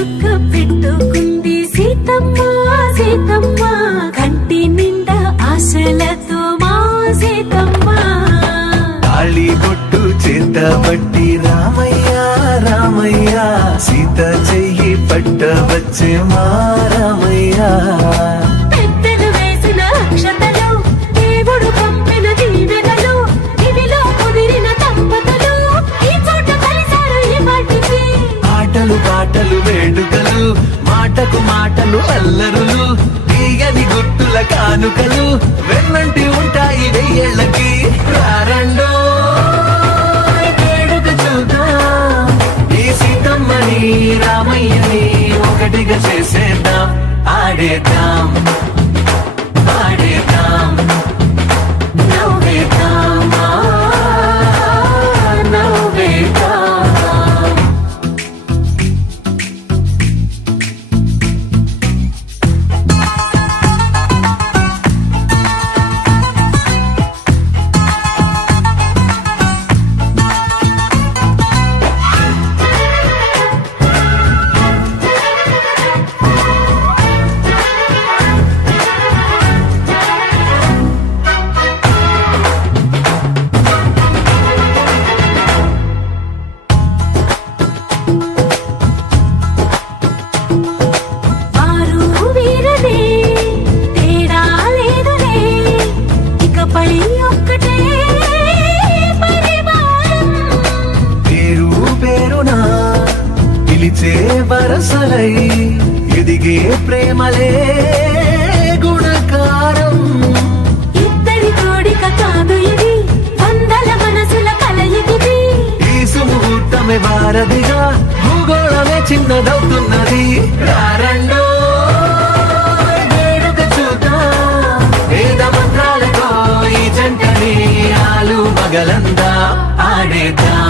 చుక్క పెట్టుకుంది సీతమ్మ సీతమ్మ కంటి నిండా ఆశలతో మా సీతమ్మ తాళి బొట్టు చేత పట్టి రామయ్య రామయ్య సీత చెయ్యి పట్ట వచ్చే మా రామయ్య పెద్దలు వేసిన అక్షతలు దేవుడు పంపిన దీవెనలు ఇవిలో కుదిరిన దంపతులు ఈ చోట కలిసారు ఈ వాటికి ఆటలు పాటలు వేడుకలు మాటకు మాటలు అల్లరులు తీయని గుర్తుల కానుకలు వెన్నంటి ఉంటాయి వెయ్యేళ్ళకి రారండో వేడుక చూద్దాం ఈ సీతమ్మని రామయ్యని ఒకటిగా చేసేద్దాం ఆడేద్దాం ఆడేద్దాం నవ్వేద్దాం నవ్వేద్దాం వారు వీరనే తేడా లేదులే ఇకపై ఒక్కటే పరివారం పేరు పేరునా పిలిచే వరసలై ఎదిగే ప్రేమలే గుణకారం ఇద్దరి కోడిక కాదు ఇది వందల మనసుల కలయికిది ఈ సుముహూర్తమే వారధిగా భూగోళమే చిన్నదవుతున్నది రారండో వేడుక చూద్దాం వేద మంత్రాలతో ఈ జంటని ఆలు మగలందా ఆడేద్దాం